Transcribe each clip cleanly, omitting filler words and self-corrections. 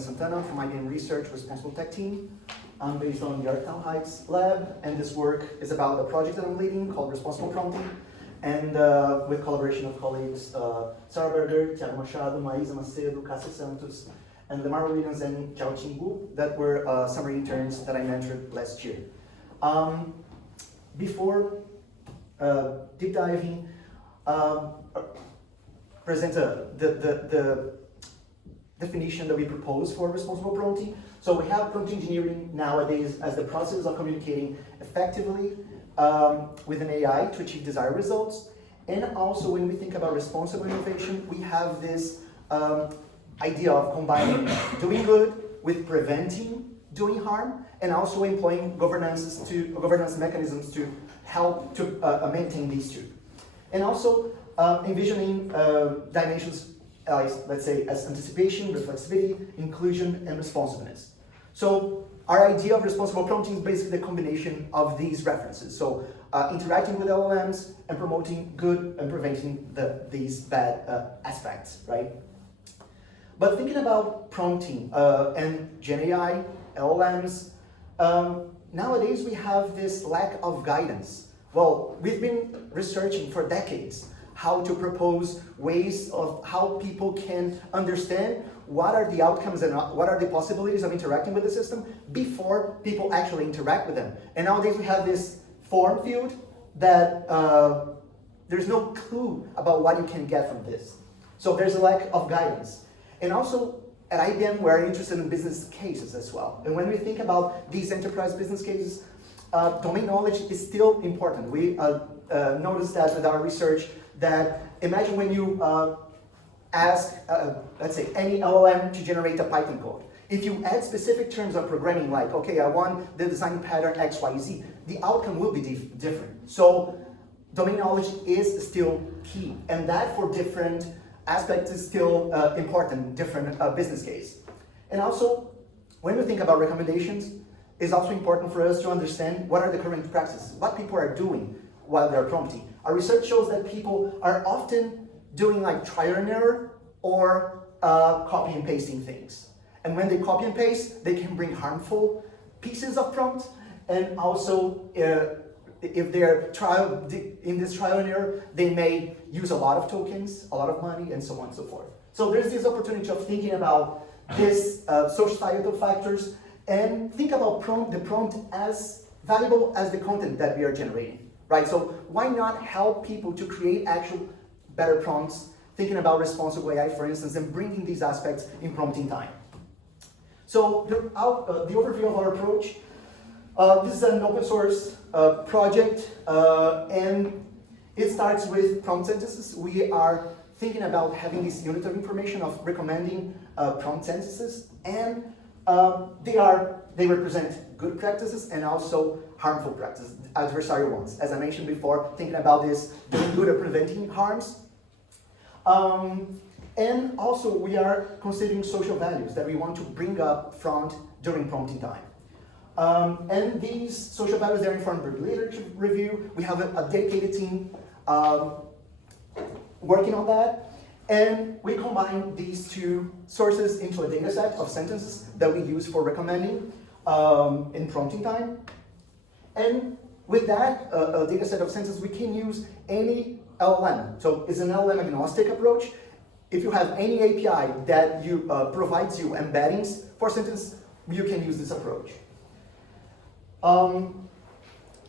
Santana from IBM Research Responsible Tech Team. I'm based on the Yorktown Heights lab, and this work is about a project that I'm leading called Responsible Prompting, and with collaboration of colleagues Sarah Berger, Thiago Machado, Maísa Macedo, Cassia Santos, and Lemar Williams and Chao Chingu, that were summer interns that I mentored last year. Before deep diving, present the definition that we propose for responsible prompting. So we have prompt engineering nowadays as the process of communicating effectively with an AI to achieve desired results. And also when we think about responsible innovation, we have this idea of combining doing good with preventing doing harm, and also employing governance mechanisms to help to maintain these two. And also envisioning dimensions, let's say, as anticipation, reflexivity, inclusion, and responsiveness. So our idea of responsible prompting is basically the combination of these references. So interacting with LLMs and promoting good and preventing these bad aspects, right? But thinking about prompting and Gen AI, LLMs, nowadays we have this lack of guidance. Well, we've been researching for decades how to propose ways of how people can understand what are the outcomes and what are the possibilities of interacting with the system before people actually interact with them. And nowadays we have this form field that there's no clue about what you can get from this. So there's a lack of guidance. And also at IBM, we're interested in business cases as well. And when we think about these enterprise business cases, domain knowledge is still important. We noticed that with our research that imagine when you ask, let's say, any LLM to generate a Python code. If you add specific terms of programming like, okay, I want the design pattern X, Y, Z, the outcome will be different. So domain knowledge is still key, and that for different aspects is still important, different business case. And also, when we think about recommendations, it's also important for us to understand what are the current practices, what people are doing while they're prompting. Our research shows that people are often doing like trial and error or copy and pasting things. And when they copy and paste, they can bring harmful pieces of prompt, and also if they're in this trial and error, they may use a lot of tokens, a lot of money, and so on and so forth. So there's this opportunity of thinking about this societal factors and think about the prompt as valuable as the content that we are generating, right? So why not help people to create actual better prompts, thinking about responsible AI, for instance, and bringing these aspects in prompting time. So the overview of our approach, this is an open source project, and it starts with prompt sentences. We are thinking about having this unit of information of recommending prompt sentences, and they represent good practices and also harmful practices, adversarial ones. As I mentioned before, thinking about this doing good or preventing harms. And also we are considering social values that we want to bring up front during prompting time. And these social values, they're informed by literature review. We have a dedicated team working on that. And we combine these two sources into a data set of sentences that we use for recommending in prompting time. And with that data set of sentences, we can use any LLM. So it's an LLM agnostic approach. If you have any API that provides you embeddings for sentence, you can use this approach. And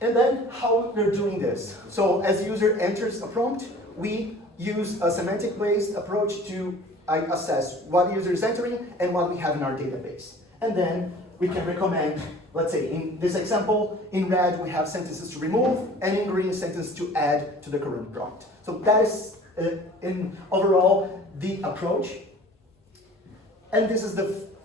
then how we're doing this. So as the user enters a prompt, we use a semantic-based approach to assess what the user is entering and what we have in our database. And then we can recommend, let's say in this example, in red we have sentences to remove, and in green sentences to add to the current prompt. So that is, in overall, the approach. And this is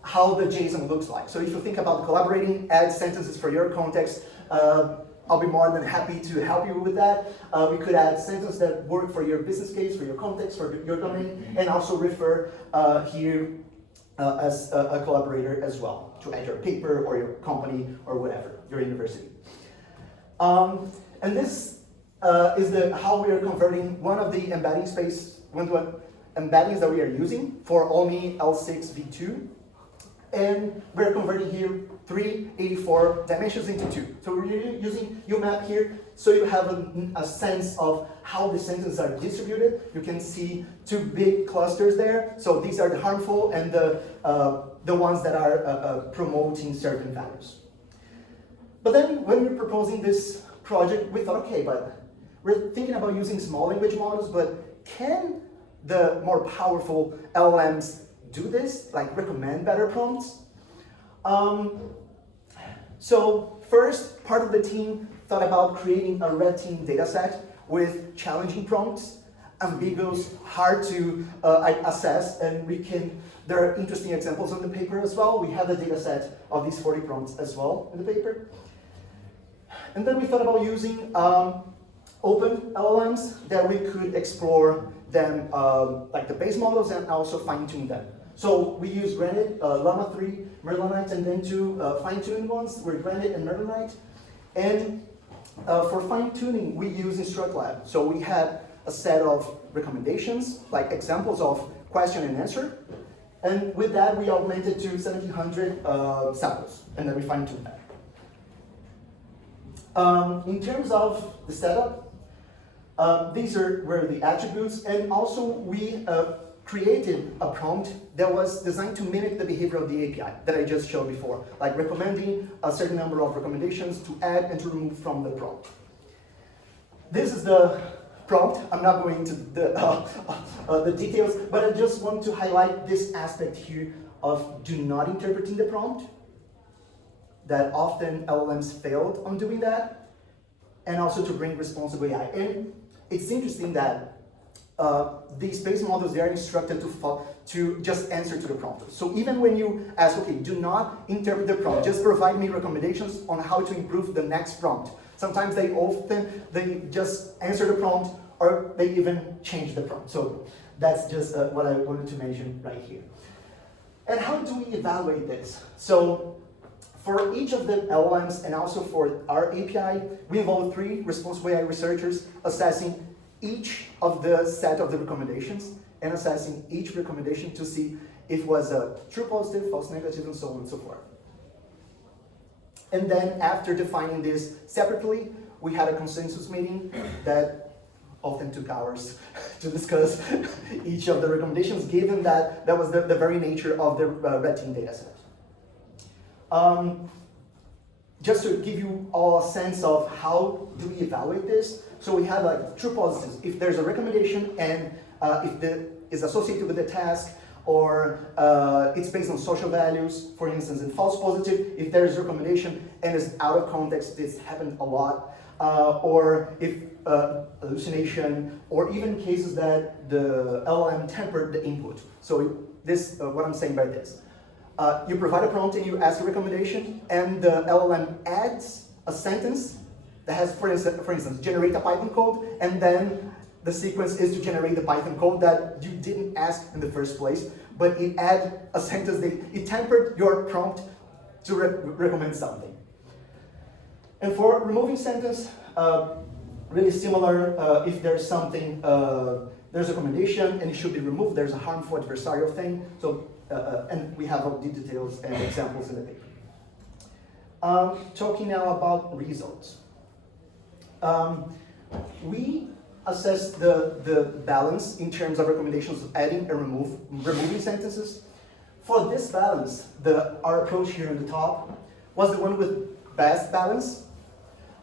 how the JSON looks like. So if you think about collaborating, add sentences for your context, I'll be more than happy to help you with that. We could add sentences that work for your business case, for your context, for your domain, and also refer here as a collaborator as well to add your paper or your company or whatever, your university. And this is how we are converting one of the embeddings that we are using for OMI L6 v2. and we're converting here 384 dimensions into 2. So we're using UMap here, so you have a sense of how the sentences are distributed. You can see 2 big clusters there. So these are the harmful and the ones that are promoting certain values. But then when we're proposing this project, we thought, okay, but we're thinking about using small language models, but can the more powerful LLMs do this, like recommend better prompts? So first, part of the team thought about creating a red team dataset with challenging prompts, ambiguous, hard to assess, and there are interesting examples in the paper as well. We have the dataset of these 40 prompts as well in the paper. And then we thought about using open LLMs that we could explore them like the base models and also fine-tune them. So we use Granite, Llama 3, Merlinite, and then 2 fine-tuned ones were Granite and Merlinite. And for fine-tuning, we use InstructLab. So we had a set of recommendations, like examples of question and answer. And with that, we augmented to 1,700 samples, and then we fine-tuned that. In terms of the setup, these were the attributes, and also we created a prompt that was designed to mimic the behavior of the API that I just showed before, like recommending a certain number of recommendations to add and to remove from the prompt. This is the prompt. I'm not going into the details, but I just want to highlight this aspect here of do not interpreting the prompt, that often LLMs failed on doing that, and also to bring responsible AI. And it's interesting that these base models, they are instructed to just answer to the prompt. So even when you ask, okay, do not interpret the prompt, just provide me recommendations on how to improve the next prompt. Sometimes they just answer the prompt, or they even change the prompt. So that's just what I wanted to mention right here. And how do we evaluate this? So for each of the LLMs and also for our API, we involve 3 responsible AI researchers assessing each of the set of the recommendations and assessing each recommendation to see if it was a true positive, false negative, and so on and so forth. And then after defining this separately, we had a consensus meeting that often took hours to discuss each of the recommendations, given that that was the very nature of the red team dataset. Just to give you all a sense of how do we evaluate this, so we have like true positives. If there's a recommendation and if it is associated with the task, or it's based on social values, for instance, and false positive, if there is a recommendation and is out of context, this happened a lot, or if hallucination, or even cases that the LLM tempered the input. So this, what I'm saying by this. You provide a prompt and you ask a recommendation, and the LLM adds a sentence that has, for instance, generate a Python code, and then the sequence is to generate the Python code that you didn't ask in the first place, but it adds a sentence it tempered your prompt to recommend something. And for removing sentence, really similar, if there's something, there's a recommendation and it should be removed, there's a harmful adversarial thing, so and we have all the details and examples in the paper. Talking now about results. We assess the balance in terms of recommendations of adding and removing sentences. For this balance, our approach here on the top was the one with best balance.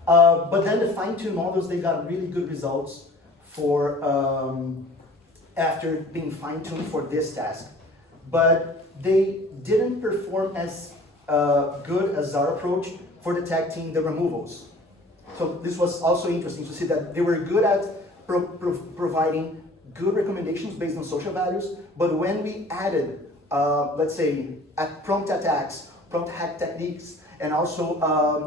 But then the fine-tuned models, they got really good results for after being fine-tuned for this task. But they didn't perform as good as our approach for detecting the removals. So this was also interesting to see that they were good at providing good recommendations based on social values, but when we added, let's say, prompt attacks, prompt hack techniques, and also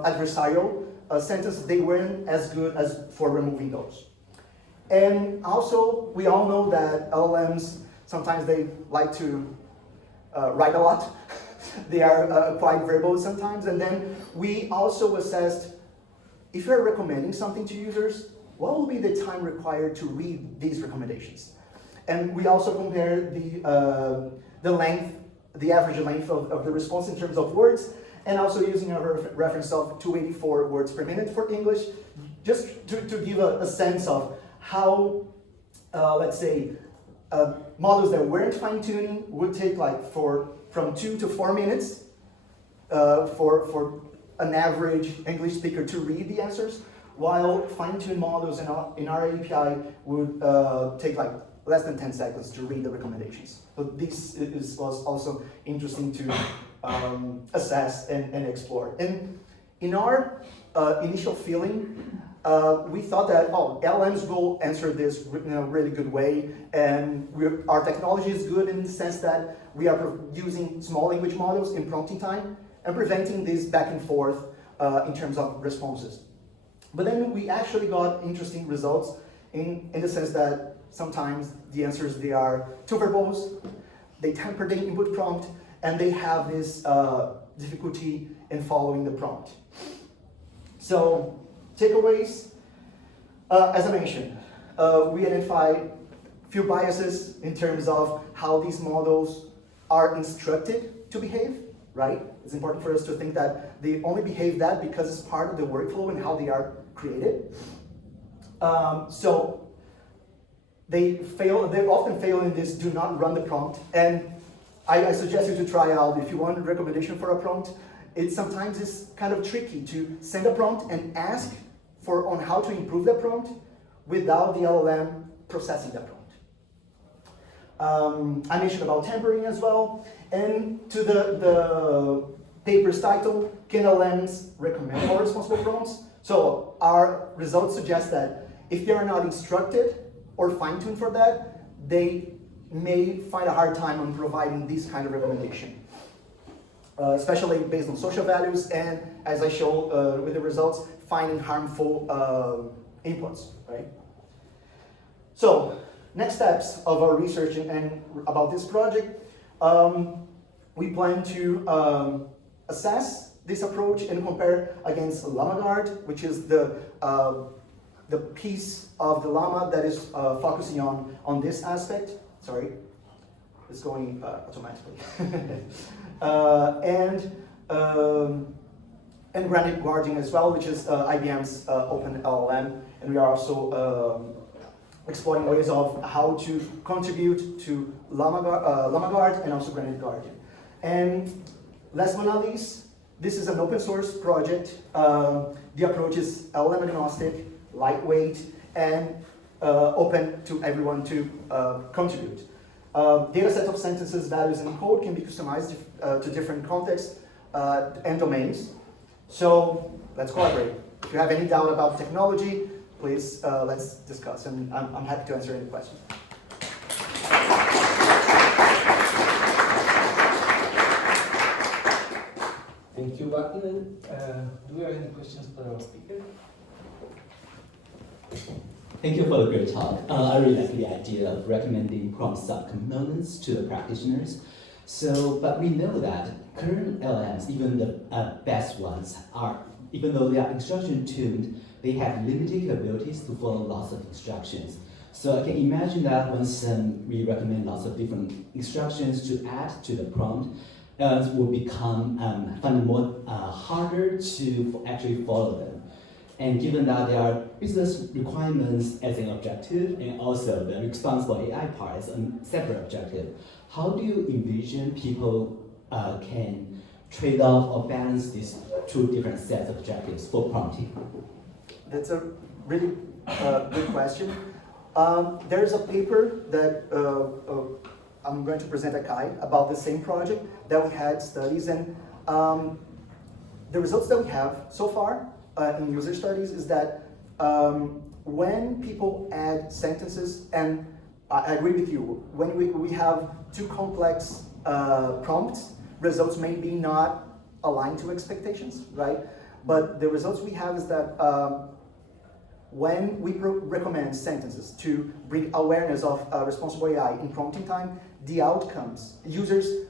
adversarial sentences, they weren't as good as for removing those. And also, we all know that LLMs, sometimes they like to write a lot. They are quite verbal sometimes, and then we also assessed if you're recommending something to users, what will be the time required to read these recommendations? And we also compared the length the average length of the response in terms of words, and also using a reference of 284 words per minute for English, just to give a sense of how, let's say, models that weren't fine-tuning would take like from 2 to 4 minutes for an average English speaker to read the answers, while fine-tuned models in our API would take like less than 10 seconds to read the recommendations. So this was also interesting to assess and explore. And in our initial feeling, we thought that, LLMs will answer this in a really good way, and our technology is good in the sense that we are using small language models in prompting time and preventing this back and forth in terms of responses. But then we actually got interesting results in the sense that sometimes the answers, they are too verbose, they temper the input prompt, and they have this difficulty in following the prompt. So, takeaways, as I mentioned, we identified a few biases in terms of how these models are instructed to behave, right? It's important for us to think that they only behave that because it's part of the workflow and how they are created. So they often fail in this do not run the prompt. And I suggest you to try out, if you want a recommendation for a prompt, it sometimes is kind of tricky to send a prompt and ask on how to improve that prompt without the LLM processing that prompt. I mentioned about tempering as well. And to the paper's title, can LLMs recommend more responsible prompts? So our results suggest that if they are not instructed or fine-tuned for that, they may find a hard time on providing this kind of recommendation. Especially based on social values and, as I showed with the results, finding harmful inputs, right? So, next steps of our research and about this project, we plan to assess this approach and compare against LlamaGuard, which is the piece of the Llama that is focusing on this aspect. Sorry, it's going automatically. And granted guarding as well, which is IBM's open LLM, and we are also exploring ways of how to contribute to LlamaGuard and also Granite Guardian. And last but not least, this is an open source project. The approach is LLM agnostic, lightweight, and open to everyone to contribute. Data set of sentences, values, and code can be customized to different contexts and domains. So let's collaborate. If you have any doubt about the technology, please let's discuss, and I'm happy to answer any questions. Thank you, Wagner. Do we have any questions for our speaker? Thank you for the great talk. I really like the idea of recommending prompt subcomponents to the practitioners. But we know that current LLMs, even the best ones, even though they are instruction tuned, they have limited capabilities to follow lots of instructions. So I can imagine that once we recommend lots of different instructions to add to the prompt, it will become find it more harder to actually follow them. And given that there are business requirements as an objective, and also the responsible AI part as a separate objective, how do you envision people can trade off or balance these two different sets of objectives for prompting? That's a really good question. There's a paper that I'm going to present at CAI about the same project that we had studies, and the results that we have so far in user studies is that when people add sentences, and I agree with you, when we have too complex prompts, results may be not aligned to expectations, right? But the results we have is that when we recommend sentences to bring awareness of responsible AI in prompting time, the outcomes, users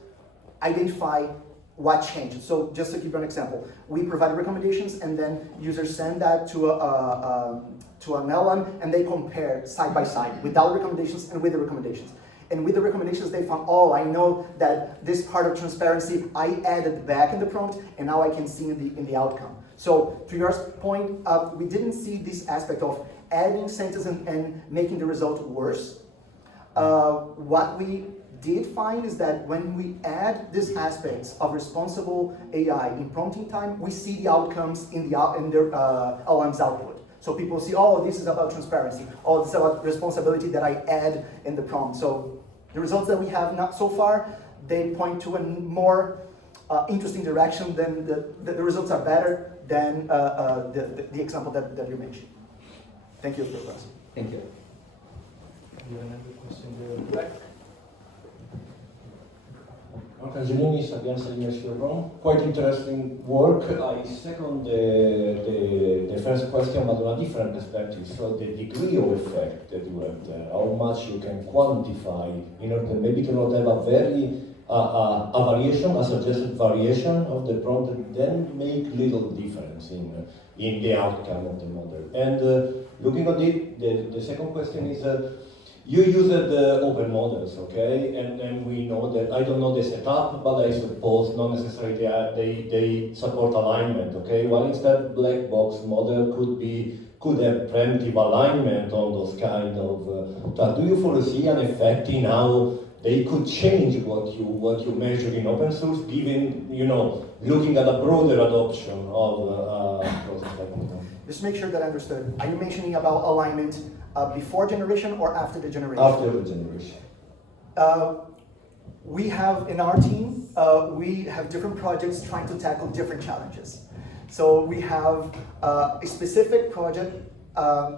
identify what changed. So just to give you an example, we provide recommendations and then users send that to an LLM and they compare side by side without recommendations and with the recommendations. and with the recommendations they found, oh, I know that this part of transparency I added back in the prompt, and now I can see in the outcome. So to your point, we didn't see this aspect of adding sentences and making the result worse. What we did find is that when we add these aspects of responsible AI in prompting time, we see the outcomes in their LLM's output. So people see, oh, this is about transparency. Oh, this is about responsibility that I add in the prompt. So the results that we have not so far, they point to a more interesting direction than the results are better than the example that you mentioned. Thank you for the question. Thank you. You have another question there? Arcangelinis against University of Rome. Quite interesting work. I second the first question, but on a different perspective. So the degree of effect that you have there, how much you can quantify in order maybe to not have a very a variation, a suggested variation of the prompt, and then make little difference in the outcome of the model. And looking at it, the second question is. You used open models, okay? And then we know that, I don't know the setup, but I suppose not necessarily they support alignment, okay? While instead black box model could have preemptive alignment on those kind of tasks. Do you foresee an effect in how they could change what you measure in open source, given, looking at a broader adoption of process like that? Just make sure that I understood. Are you mentioning about alignment before generation or after the generation? After the generation. We have in our team, we have different projects trying to tackle different challenges. So we have a specific project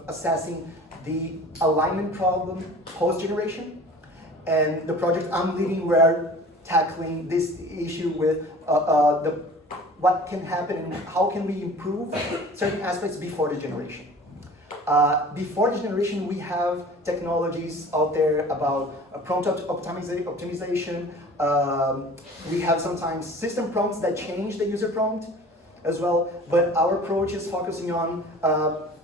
assessing the alignment problem post-generation. And the project I'm leading, we're tackling this issue with what can happen and how can we improve certain aspects before the generation. Before the generation, we have technologies out there about prompt optimization. We have sometimes system prompts that change the user prompt as well, but our approach is focusing on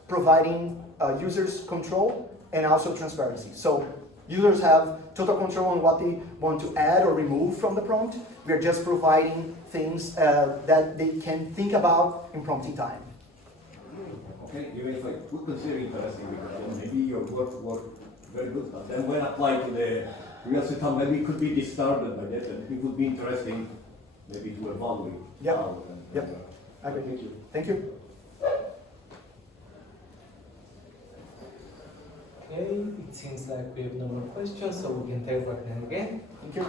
providing users control and also transparency. So users have total control on what they want to add or remove from the prompt. We are just providing things that they can think about in prompting time. Okay, even if I would consider interesting, because maybe your work worked very good, but then when applied to the real system, maybe it could be disturbed by that, and it would be interesting maybe to evaluate. Yep. how Yep. Okay. Thank you. Thank you. Okay, it seems like we have no more questions, so we can take back again. Thank you.